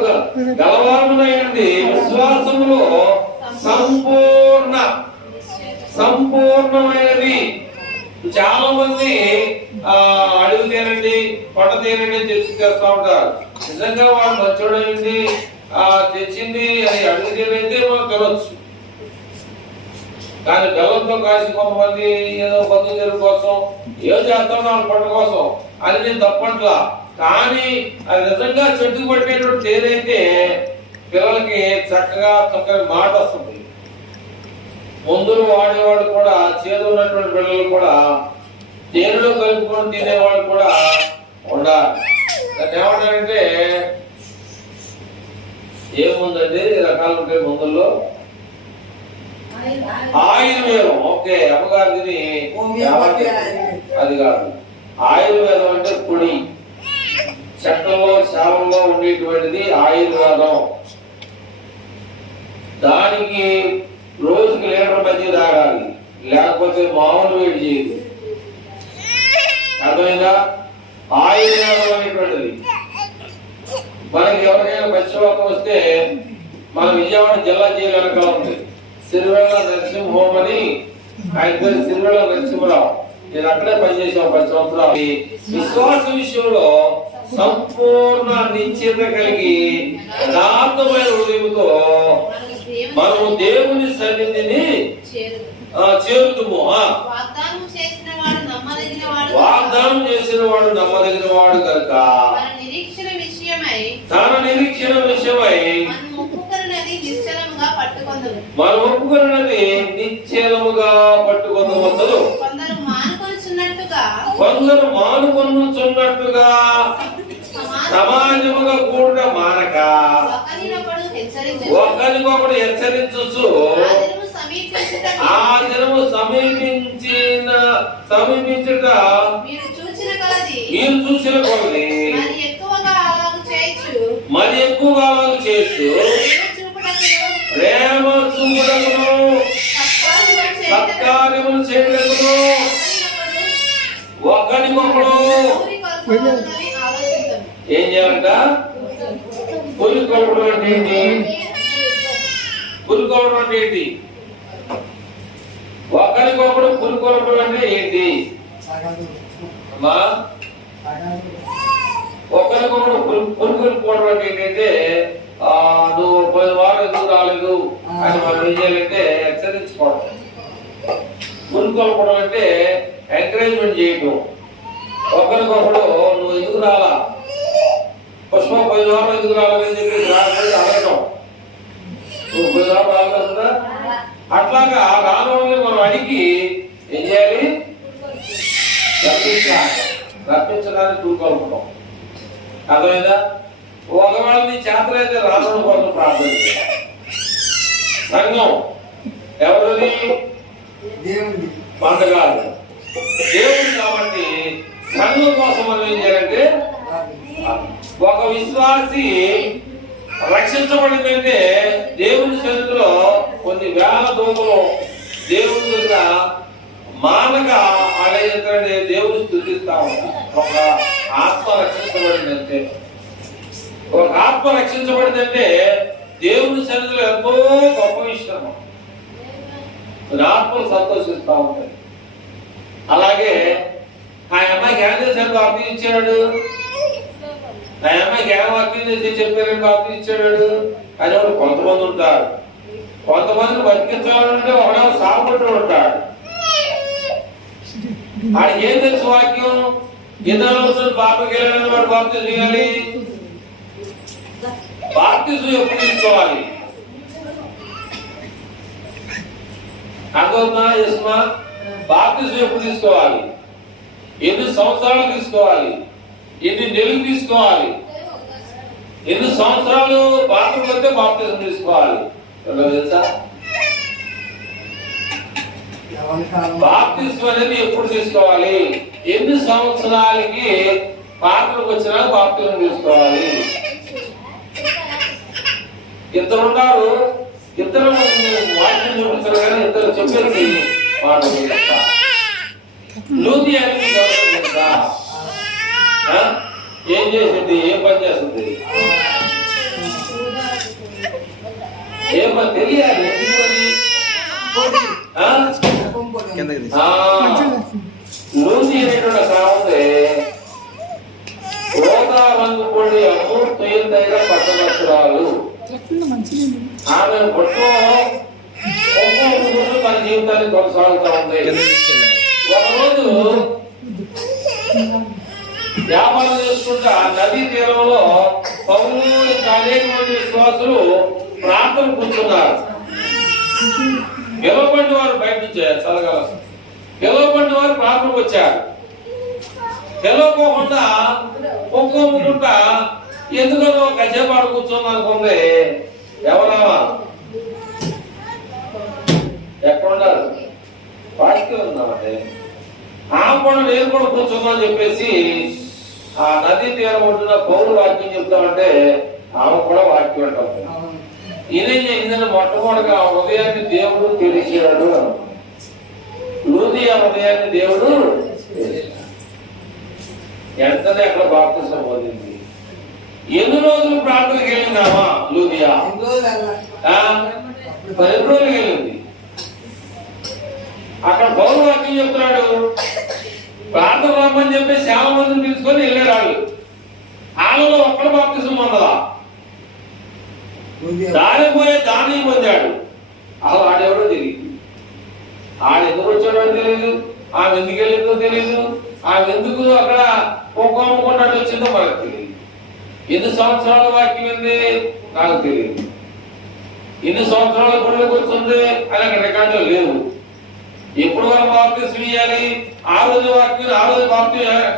గలవారమునైంది విశ్వాసములో సంపూర్ణమైనది. చాలా మంది అడుగు తేనండి పంట తేనండి తెచ్చి చేస్తూ ఉంటారు. నిజంగా వాళ్ళు మంచోడైంది తెచ్చింది అని అడుగు తేనైతే మనం తినొచ్చు. కానీ బెల్లంతో కాసి కొంతమంది ఏదో బతుకుల కోసం ఏదో చేస్తున్నాం పంట కోసం అది నేను తప్పట్లా. కానీ అది నిజంగా చెట్టుకు పట్టేటువంటి తేనైతే పిల్లలకి చక్కగా చక్కని మాట వస్తుంది. మందులు వాడేవాడు కూడా చేదు ఉన్నటువంటి పిల్లలు కూడా తేనెలో కలుపుకొని తినేవాడు కూడా ఉండాలి. దాన్ని ఏమంటారంటే ఏముందండి రకాలు ఉంటాయి మందుల్లో? ఆయుర్వేదం. ఓకే, అమ్మగారిని అది కాదు. ఆయుర్వేదం అంటే పొడి, చెట్లలో శాలంలో ఉండేటువంటిది ఆయుర్వేదం. దానికి రోజుకి లీటర్ మధ్య తాగాలి, లేకపోతే మామూలు వేడి చేయదు. అర్థమైందా? ఆయుర్వేదం అనేటువంటిది మనకి ఎవరికైనా పశ్చిమోకం వస్తే మన విజయవాడ జిల్లా జైలు వెనకాల ఉంది సిరివెళ్ళ నరసింహం అని, ఆయన పేరు సిరివెళ్ళ నరసింహరావు. నేను అక్కడే పనిచేసాను 10 సంవత్సరాలు. విశ్వాస విషయంలో సంపూర్ణ నిశ్చయత కలిగి యథార్థమైన హృదయంతో మనము దేవుని సన్నిధిని చేరుతుము. వాగ్దానం చేసిన వాడు నమ్మదగిన వాడు కనుక తన నిరీక్షణ విషయమై మనం ఒప్పుకున్నది నిశ్చలముగా పట్టుకొనవద్దు. కొందరు మానుకొనుచున్నట్టుగా సమాజముగా కూడా మానక ఒకరికొకడు హెచ్చరించు. ఆ దినము సమీపించుట మీరు చూసిన కొలది మరి ఎక్కువగా అలాగ చేయొచ్చు. ప్రేమ చూపుటకును సత్కార్యములు చేయటకును ఒకరికొకడు ఏం చేయాలంట? పులికొలడం అంటే ఏంటి? పులికొలడం అంటే ఏంటి? ఒకరికొకడు పులికొలడం అంటే ఏంటి అమ్మా? ఒకరికొకడు పులికొలుకోవడం అంటే ఏంటంటే నువ్వు 10 వారాలు ఎందుకు రాలేదు అని మనం ఏం చేయాలంటే హెచ్చరించుకోవడం. పులికొలపడం అంటే ఎంకరేజ్మెంట్ చేయటం. ఒకరికొకడు నువ్వు ఎందుకు రాలా, పుష్పం 10 వారాలు ఎందుకు రాలేదని చెప్పి రాకపోతే అడగటం. నువ్వు 10 వారాలు రాలేదు కదా, అట్లాగా రానోళ్ళని మనం అడిగి ఏం చేయాలి? రప్పించడానికి పులికొలపడం. అర్థమైందా? ఒకవేళ నీ చేతలైతే రావడం కోసం ప్రార్థన చేయాలి. సంఘం ఎవరిది? పండగాలు దేవుడు కాబట్టి సంఘం కోసం మనం ఏం చేయాలంటే, ఒక విశ్వాసి రక్షించబడిందంటే దేవుని సన్నిధిలో కొన్ని వేల దూతలు దేవుని దగ్గర మానక ఆలయంటే దేవుని స్తుతిస్తా ఉంటారు. ఒక ఆత్మ రక్షించబడిందంటే, ఒక ఆత్మ రక్షించబడిందంటే దేవుని సన్నిధిలో ఎంతో గొప్ప విషయం. ఆత్మలు సంతోషిస్తూ ఉంటాయి. అలాగే ఆ అమ్మాయికి ఏం చేశాడు? బాప్తిసం ఇచ్చాడు. ఆ అమ్మాయికి ఏం వాక్యం చేసి చెప్పారని బాప్తిసం ఇచ్చాడు అని కొంతమంది ఉంటారు. కొంతమందిని బతికించాలంటే ఒకడే సాగుపడుతూ ఉంటాడు. ఆడికి ఏం తెలుసు వాక్యం? ఇతరులు బాపకి వెళ్ళాలని వాడు బాప్తిసం చేయాలి. బాప్తిసం ఎప్పుడు తీసుకోవాలి? అర్థమవుతుందా? యస్మా, బాప్తిసం ఎప్పుడు తీసుకోవాలి? ఎన్ని సంవత్సరాలు తీసుకోవాలి? ఎన్ని నెలలు తీసుకోవాలి? ఎన్ని సంవత్సరాలు బాత్రూమ్ అయితే బాప్తిసం తీసుకోవాలి? తెలుసా? బాప్తిసం అనేది ఎప్పుడు తీసుకోవాలి? ఎన్ని సంవత్సరాలకి పాత్రకు వచ్చినా బాప్తిసం తీసుకోవాలి? ఇద్దరు ఉన్నారు, ఇద్దరు వాక్యం చూపించారు కానీ ఇద్దరు చెప్పేసి మాట లూది అని ఏం చేసింది? ఏం పని చేస్తుంది? ఏం పని తెలియాలి. లూది అనేటువంటి కావుంది రోదా రంగు పొడి అమూర్తైన పట్టణస్తురాలు. ఆమె బొట్లో మన జీవితాన్ని కొనసాగుతూ ఉంది. ఒకరోజు వ్యాపారం చేసుకుంటా నదీ తీరంలో పౌరులు ఇంకా అనేక మంది విశ్వాసులు ప్రార్థన కూర్చున్నారు. గెలవబడిన వారు బయట నుంచి చదగల గెలవబడిన వారు ప్రార్థనకు వచ్చారు. గెలవకోకుండా ఒక్కొక్కకుండా ఎందుకనో కసేపు ఆడ కూర్చొని అనుకుంది. ఎవరామా ఎక్కడున్నారు? వాడికి ఉందామంటే ఆమె కూడా నేను కూడా కూర్చుందని చెప్పేసి ఆ నదీ తీరం ఉంటున్న పౌరు వాక్యం చెప్తామంటే ఆమె కూడా వాక్యం అంటాం. ఇదేం చేసిందని మొట్టమొదటిగా ఆ హృదయాన్ని దేవుడు తెలిసాడు. లూదియా హృదయాన్ని దేవుడు ఎంతనే అక్కడ బాప్తిసం పొందింది. ఎన్ని రోజులు ప్రార్థనకి వెళ్ళిందామా లూదియా? 10 రోజులు వెళ్ళింది. అక్కడ పౌరు వాక్యం చెప్తున్నాడు, ప్రార్థన రమ్మని చెప్పి సేవ మందిని తీసుకొని వెళ్ళారు. వాళ్ళలో ఒక్కడ బాప్తిసం పొందలా, దాని పోయే దాన్ని పొందాడు. అసలు ఆడెవడో తెలియదు, ఆడెందుకు వచ్చాడో తెలియదు, ఆమె ఎందుకు వెళ్ళిందో తెలియదు, ఆమె ఎందుకు అక్కడ పోకోముకున్నాడు వచ్చిందో మనకు తెలియదు. ఎన్ని సంవత్సరాల వాక్యం ఉంది నాకు తెలియదు, ఎన్ని సంవత్సరాల గుడిలోకి వచ్చింది అని అక్కడ రికార్డులో లేవు. ఎప్పుడు మనం బాప్తిసం ఇవ్వాలి, ఆ రోజు వాక్యం ఆ రోజు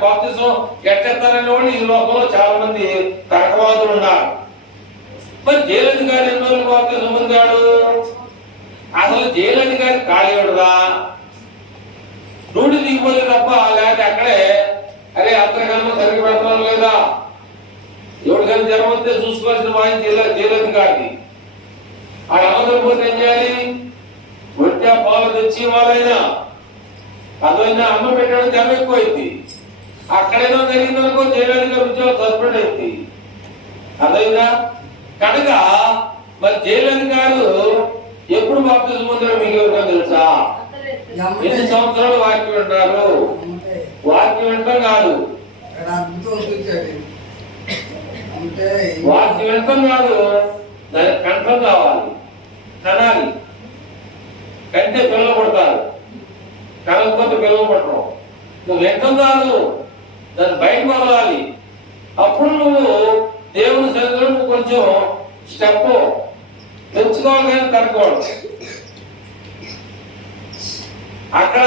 బాప్తిసం ఎట్టేస్తారనే వాళ్ళు ఈ లోకంలో చాలా మంది తర్కవాదులు ఉన్నారు. మరి జైలు అధికారి ఎన్ని రోజులు బాప్తిసం పొందాడు? అసలు జైలు అధికారి కాలేడురా, డ్యూటీ దిగిపోతే తప్ప, లేకపోతే అక్కడే అరే అంతర్గతం సరిగ్గా పెడతాం లేదా, ఎవరికైనా జ్వరం వస్తే చూసుకోవాల్సిన వాయిన్ జైలు అధికారి. ఆడ అనంతరం పోతే ఏం చేయాలి? వచ్చా పాలు తెచ్చి వాళ్ళైనా అదైనా అమ్మ పెట్టడం జనం ఎక్కువైంది. అక్కడైనా జరిగిందనుకో జైలు ఉద్యోగం సస్పెండ్ అయింది. అదైనా కనుక మరి జైలు అధికారులు ఎప్పుడు బాప్తిసం పొందారో మీకు ఎవరికో తెలుసా? ఎన్ని సంవత్సరాలు వాక్యం వింటారు? వాక్యం వింటాం కాదు, వాక్యం వింటాం కాదు, దానికి కంఠం కావాలి, కనాలి. కంటే పిల్లలు పడతారు, కనకపోతే పిల్లలు పట్టడం. నువ్వు వింటం కాదు, దాన్ని బయట వదలాలి. అప్పుడు నువ్వు దేవుని సన్నిధిలో నువ్వు కొంచెం స్టెప్ తెచ్చుకోవాలి, కానీ తనుకోవడం. అక్కడ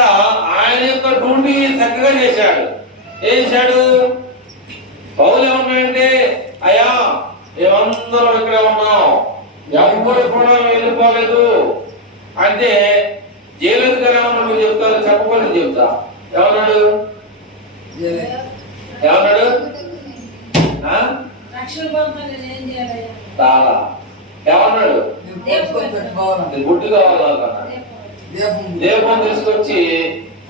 ఆయన యొక్క డ్యూటీ చక్కగా చేశాడు. ఏం చేశాడు? పౌలు ఏమన్నాయంటే, అయ్యా మేమందరం ఇక్కడే ఉన్నాం, ఎవరు కూడా వెళ్ళిపోలేదు అంటే జైలు అధికారి ఏమన్నా నువ్వు చెప్తావు? చెప్పకుండా చెప్తా. ఏమన్నాడు? ఏమన్నాడు? చాలా ఏమన్నాడు? గుడ్డు కావాలి, దీపం తీసుకొచ్చి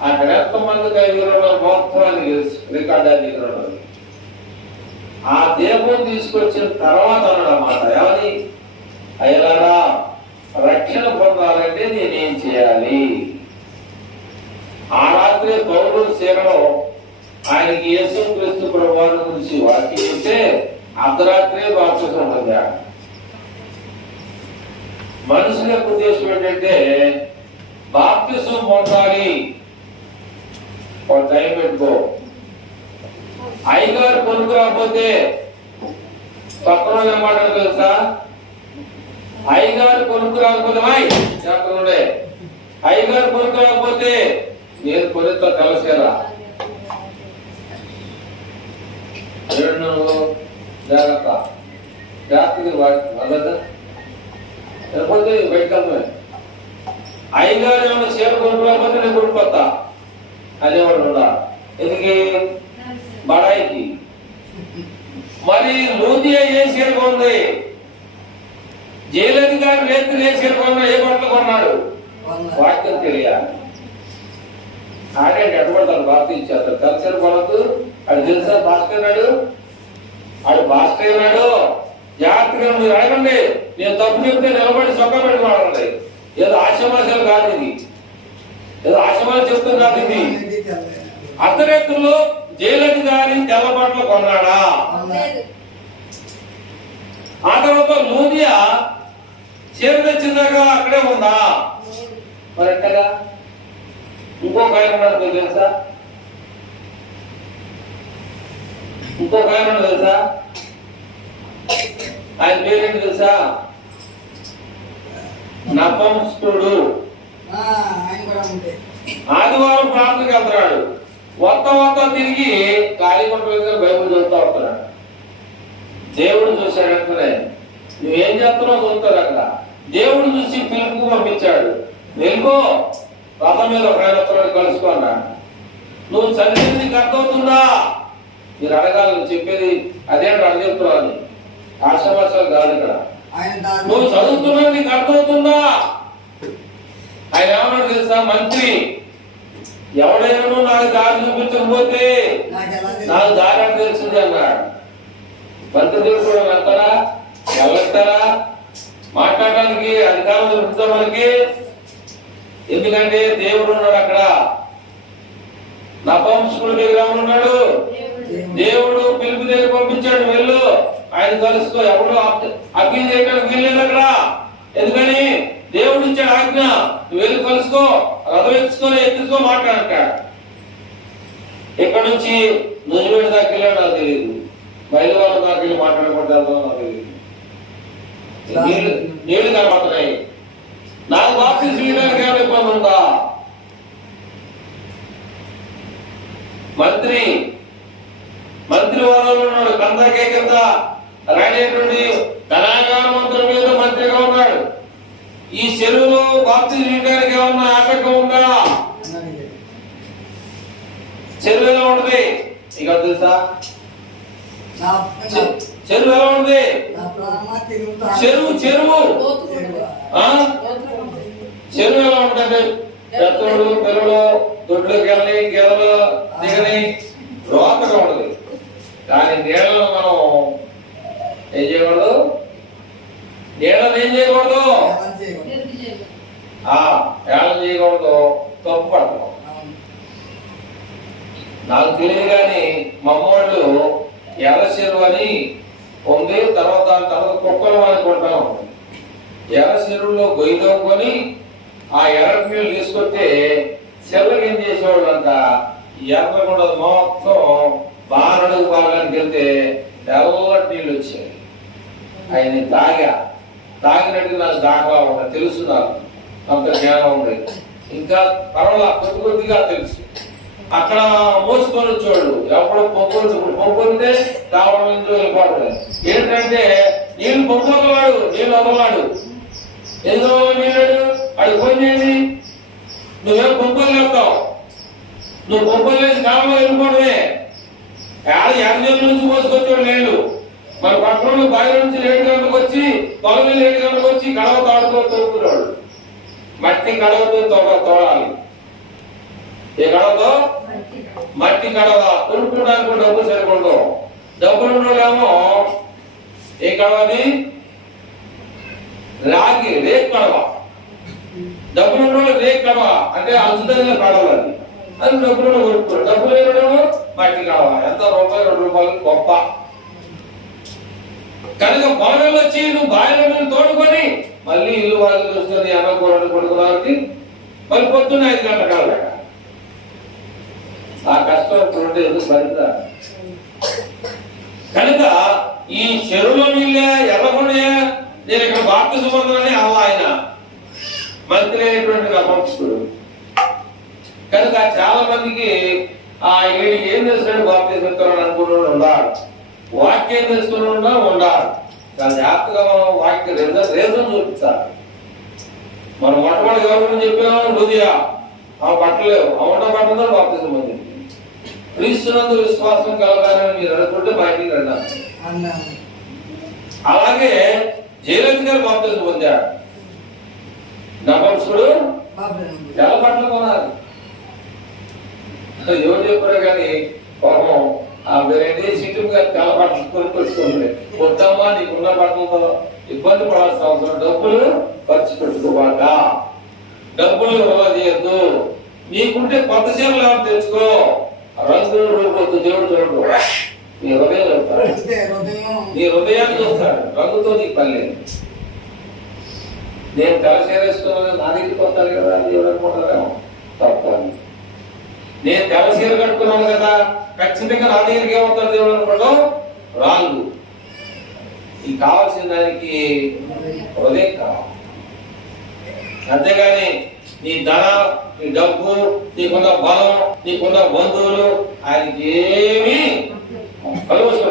అక్కడ ఎంతమందికి 5 రూపాయలు మొత్తానికి రికార్డ్ దగ్గర ఆ దీపం తీసుకొచ్చిన తర్వాత అన్నాడు అన్నమాట. ఏమని? అయ్యలారా, రక్షణ పొందాలంటే నేనేం చేయాలి? ఆ రాత్రి పౌరు సేనలో ఆయనకి యేసుక్రీస్తు ప్రభువారి గురించి వాక్యం చెప్తే అర్ధరాత్రే బాప్తిసం పొందాడు. మనుషుల యొక్క ఉద్దేశం ఏంటంటే బాప్తిసం పొందాలి, ఒక టైం పెట్టుకో. అయ్యగారు కొనుక్కు రాకపోతే పక్కన ఏమంటారు తెలుసా? అయ్యగారు కొనుక్కు రాకపోతే చెప్పనుండే, అయ్యగారు కొనుక్కు రాకపోతే నేను కొనుక్తో కలిసేరా. జాగ్రత్త జాగ్రత్తగా వదలదా లేకపోతే బయటకు. అయ్యగారు ఏమైనా చీర కొనుక్కు రాకపోతే నేను కొనుక్కొస్తా అనేవాడు ఉండా. ఎందుకు? బడాయికి. మరి లూదియా ఏ చీర కొంది? జైలు అధికారి రేత్రి ఏ చీర కొన్నా, ఏ బట్టలు కొన్నాడు? వాక్యం తెలియాలి. ఆడే ఎడబడతాడు, బాప్తి ఇచ్చేస్తాడు. కలిసి పడద్దు. అది తెలుసా? భాస్కర్ అన్నాడు, ఆడు భాస్కర్ అన్నాడు, జాగ్రత్తగా మీరు అడగండి, నేను తప్పు చెప్తే నిలబడి సొక్క పెట్టుకోవాలండి. ఏదో ఆశమాశాలు కాదు ఇది, ఏదో ఆశమాలు చెప్తాం కాదు ఇది. అర్ధరాత్రుల్లో జైలు అధికారి తెల్ల బట్టలు కొన్నాడా? ఆ తర్వాత లూదియా చీర తెచ్చిందాకా అక్కడే ఉందా? మరి ఎట్టగా? ఇంకొక ఆయన ఉన్నాడు మీకు తెలుసా? ఇంకొక ఆయన ఉన్నాడు తెలుసా? ఆయన పేరేంటి తెలుసా? నపుంసకుడు. ఆదివారం ప్రార్థనకి వెళ్తున్నాడు, వస్తా తిరిగి ఖాళీ కొండ బైబుల్ చదువుతా వస్తున్నాడు. దేవుడు చూశాడంటే నువ్వేం చేస్తున్నావు చూస్తాడు అక్కడ. దేవుడు చూసి పిలుపు పంపించాడు, వెళ్ళిపో రథం మీద ప్రయాణిస్తున్నాడు కలుసుకో అన్నాడు. నువ్వు చదివింది నీకు అర్థమవుతుందా? మీరు అడగాలి, నువ్వు చెప్పేది అదేంటి అడిగెత్తున్నాను, ఆశాభాషాలు కాదు ఇక్కడ. నువ్వు చదువుతున్నావు నీకు అర్థమవుతుందా? ఆయన ఏమన్నాడు తెలుసా? మంత్రి ఎవడైనా నాకు దారి చూపించకపోతే నాకు దారి అని తెలిసింది అన్నాడు. మంత్రి కూడా వెళ్తారా? వెళ్ళొస్తారా? మాట్లాడడానికి అధికారం దొరుకుతా మనకి. ఎందుకంటే దేవుడు ఉన్నాడు అక్కడ, నపుంసకుడి దగ్గర ఉన్నాడు. దేవుడు పిలుపు దగ్గర పంపించాడు, వెళ్ళు ఆయన కలుసుకో. ఎవడు అప్పీల్ చేయడానికి వీల్లేదు అక్కడ. ఎందుకని? దేవుడు ఇచ్చాడు ఆజ్ఞ, నువ్వు వెళ్ళి కలుసుకో, రథం ఎత్తుకో మాట్లాడతాడు. ఇక్కడ నుంచి నుజువేడు దాకా వెళ్ళాడు నాకు తెలియదు, బయలువాళ్ళ దాకా వెళ్ళి మాట్లాడుకుంటారో నాకు తెలియదు. నీళ్లు కనబడుతున్నాయి. నాకు బాప్తిజం ఇవ్వడానికి ఏమైనా ఇబ్బంది ఉందా? మంత్రి హోదాలో ఉన్నాడు, కందకే కింద రాయటువంటి ధనాగార మంత్రుల మీద మంత్రిగా ఉన్నాడు. ఈ చెరువులో బాప్తిజం ఇవ్వడానికి ఏమన్నా ఆటంకం ఉందా? చెరువు ఎలా ఉంటుంది ఇక తెలుసా? చెరువు ఎలా ఉంది? చెరువు ఎలా ఉంటుందంటే పెద్దోడు పిల్లలు దొడ్లోకి వెళ్ళని గెలలు దిగని రోతగా ఉండదు. కానీ నీళ్ళను మనం ఏం చేయకూడదు, నీళ్ళని ఏం చేయకూడదు, ఏళ్ళని చేయకూడదు, తప్పు పడతాం. నాకు తెలియదు కానీ మా అమ్మవాళ్ళు ఎర్ర చెరువు అని ఉంది, తర్వాత కుక్కల అనుకుంటాం. ఎర్ర చెరువులో గొయ్యి తవ్వుకొని ఆ ఎర్ర నీళ్ళు తీసుకొస్తే చెరువుకి ఏం చేసేవాళ్ళు అంట, ఎర్ర కూడా మొత్తం బారడుగు భాగానికి వెళ్తే తెల్లటి నీళ్ళు వచ్చాయి. ఆయన తాగినట్టు నాకు దాఖలా ఉండే, తెలుసు, నాకు అంత జ్ఞానం ఉంది. ఇంకా పర్వాలా కొద్దిగా తెలుసు. అక్కడ మోసుకొని వచ్చేవాళ్ళు ఎప్పుడు పంపుకుంటే కావడం వెళ్ళిపోవడం. ఏంటంటే నీళ్ళు పంపుతున్నాడు, నీళ్ళు వదలన్నాడు. ఎందులో నీళ్ళు అది ఫోన్ చేయండి, నువ్వేం పంపులు లేస్తావు, నువ్వు పంపులు లేని కాలంలో వెళ్ళిపోవడమే. ఎర్ర నుంచి మోసుకొచ్చేవాడు నీళ్ళు. మన పట్టణంలో బావి నుంచి 7 గంటలకు వచ్చి, పొలం 7 గంటలకు వచ్చి గడవ తాడుతో తోడుకునేవాడు. మట్టి గడవతో తోడాలి. ఏ గడవతో? మట్టి గడవ. కొనుక్కోవడానికి డబ్బులు సరిపడదు. డబ్బులు ఉండేమో ఏ గడవది? రేక్ గడవ. డబ్బులు ఉన్న రేక్ గడవ అంటే అంచుదైన గడవ. అది డబ్బులు కొనుక్కోరు. డబ్బులు వేయడము మట్టి గడవ. ఎంత రూపాయి 2 రూపాయలు గొప్ప. కనుక పొలం వచ్చి నువ్వు బాయిలో తోడుకొని మళ్ళీ ఇల్లు వాళ్ళు వస్తుంది, అన్నకూరని కొడుకున్నానికి మళ్ళీ పొద్దున్న 5 గంటల కాలం. ఆ కష్టం ఇప్పుడు ఎందుకు పడిందా? కనుక ఈ చెరువులో నీళ్ళే ఎర్రకుండా నేను ఇక్కడ బాప్తిజం పొందాలని ఆయన మంత్రి అయినటువంటి నపుంసకుడు. కనుక చాలా మందికి వీడికి ఏం తెలుస్తాడు బాప్తిజం ఇస్తారని అనుకున్నాడు ఉండాలి, వాక్యం తెలుసుకున్నా ఉండాలి. దాని జాగ్రత్తగా మనం వాక్య రీజన్ చూపించాలి. మనం మొట్టమొదటి ఎవరు చెప్పాము? హృదయ పట్టలేవు, అవున పట్టదో బాప్తిజం పొందింది. క్రీస్తునందు విశ్వాసం కలగాలని మీరు అనుకుంటే బయటికి రండి. అలాగే జయలలిత గారు బాప్తిజం పొందాడు. నపుంసకుడు చాలా బట్టలు కొనాలి. ఎవరు చెప్పారు కానీ పాపం సీటు తెల్ల బట్టలు కొనుక్కొచ్చుకోండి. వద్దమ్మా, నీకున్న బట్టలతో ఇబ్బంది పడాల్సిన అవసరం, డబ్బులు ఖర్చు పెట్టుకోవాక, డబ్బులు వృధా చేయొద్దు. నీకుంటే కొత్త చీరలు ఏమైనా తెచ్చుకో, రంగులు రూపొద్దు. దేవుడు చూడు, నీ హృదయాన్ని చూస్తాడు, రంగుతో నీకు పని లేదు. నేను తెల్ల చీర వేసుకున్నాను, నా దగ్గరికి వస్తాను కదా, దేవుడు అనుకుంటారేమో తప్ప. నేను తెల్ల చీర కట్టుకున్నాను కదా, ఖచ్చితంగా నా దగ్గరికి ఏమవుతాడు దేవుడు అనుకోవడం రాంగు. ఈ కావాల్సిన దానికి హృదయం కావాలి. అంతేగాని నీ ధన, నీ డబ్బు, నీకున్న బలం, నీకున్న బంధువులు ఆయనకి ఏమీ కలువసిన